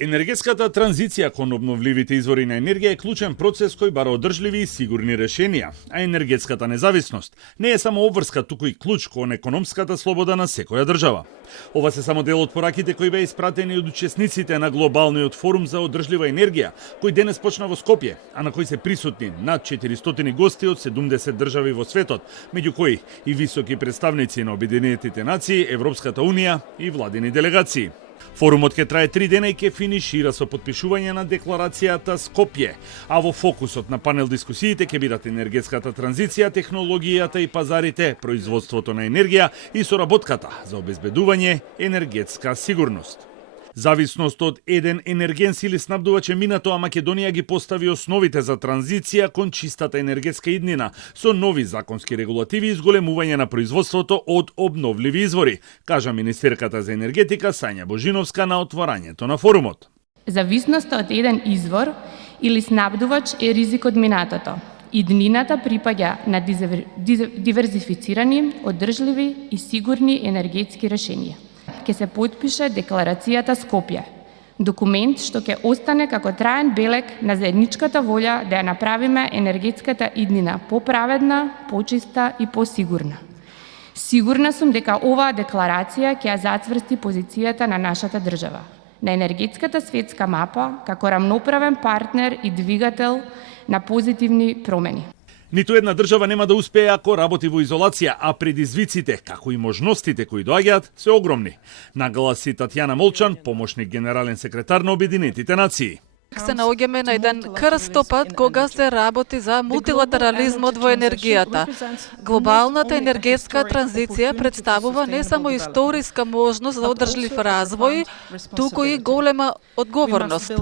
Енергетската транзиција кон обновливите извори на енергија е клучен процес кој бара одржливи и сигурни решенија, а енергетската независност не е само обврска, туку и клуч кон економската слобода на секоја држава. Ова се само дел од пораките кои беа испратени од учесниците на глобалниот форум за одржлива енергија, кој денес почна во Скопје, а на кој се присутни над 400 гости од 70 држави во светот, меѓу кои и високи представници на Обединетите нации, Европската унија и владини делегации. Форумот ќе трае 3 дена и ќе финишира со подпишување на декларацијата Скопје, а во фокусот на панел дискусиите ќе бидат енергетската транзиција, технологијата и пазарите, производството на енергија и соработката за обезбедување енергетска сигурност. Зависност од еден енергенс или снабдувач е минато, а Македонија ги постави основите за транзиција кон чистата енергетска иднина со нови законски регулативи и зголемување на производството од обновливи извори, кажа министерката за енергетика Сања Божиновска на отворањето на форумот. Зависноста од еден извор или снабдувач е ризик од минатото. Иднината припаѓа на диверзифицирани, одржливи и сигурни енергетски решенија. Ке се потпише декларацијата Скопје, документ што ќе остане како траен белег на заедничката волја да ја направиме енергетската иднина поправедна, почиста и посигурна. Сигурна сум дека оваа декларација ќе ја зацврсти позицијата на нашата држава на енергетската светска мапа како рамноправен партнер и двигател на позитивни промени. Ниту една држава нема да успее ако работи во изолација, а предизвиците, како и можностите кои доаѓаат, се огромни, нагласи Татјана Молчан, помошник генерален секретар на Обединетите нации. Се наоѓаме на еден крстопат кога се работи за мултилатерализмот во енергијата. Глобалната енергетска транзиција представува не само историска можност за одржлив развој, туку и голема одговорност.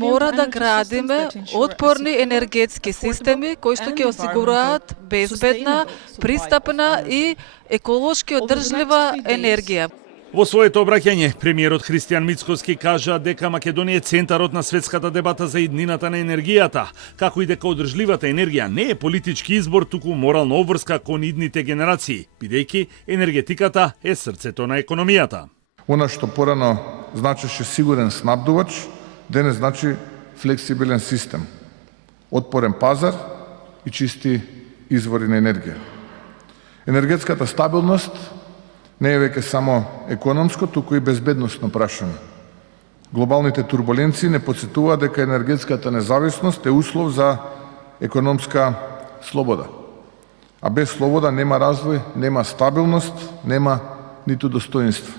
Мора да градиме отпорни енергетски системи кои што ќе осигуруваат безбедна, пристапна и еколошки одржлива енергија. Во своето обраќање, премиерот Христијан Мицкоски кажа дека Македонија е центарот на светската дебата за иднината на енергијата, како и дека одржливата енергија не е политички избор, туку морална обврска кон идните генерации, бидејќи енергетиката е срцето на економијата. Она што порано значеше сигурен снабдувач, денес значи флексибилен систем, отпорен пазар и чисти извори на енергија. Енергетската стабилност не е веќе само економско, туку и безбедносно прашање. Глобалните турбуленции не потсетуваат дека енергетската независност е услов за економска слобода. А без слобода нема развој, нема стабилност, нема ниту достоинство.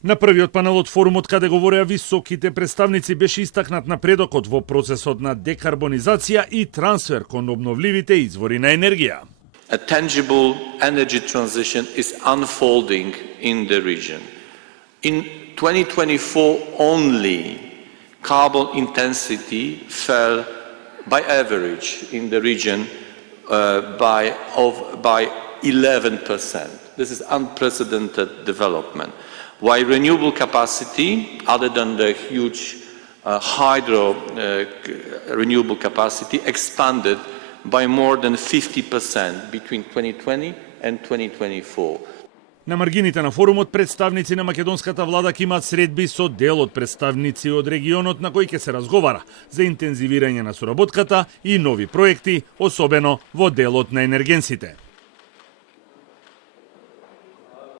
На првиот панел од форумот, каде говореа високите представници, беше истакнат напредокот во процесот на декарбонизација и трансфер кон обновливите извори на енергија. A tangible energy transition is unfolding in the region. In 2024 only, carbon intensity fell by average in the region by 11%. This is unprecedented development. While renewable capacity, other than the huge hydro renewable capacity, expanded by more than 50% between 2020 and 2024. На маргините на форумот представници на македонската влада ќе имаат средби со дел од представници од регионот на кои ќе се разговара за интензивирање на соработката и нови проекти, особено во делот на енергенсите.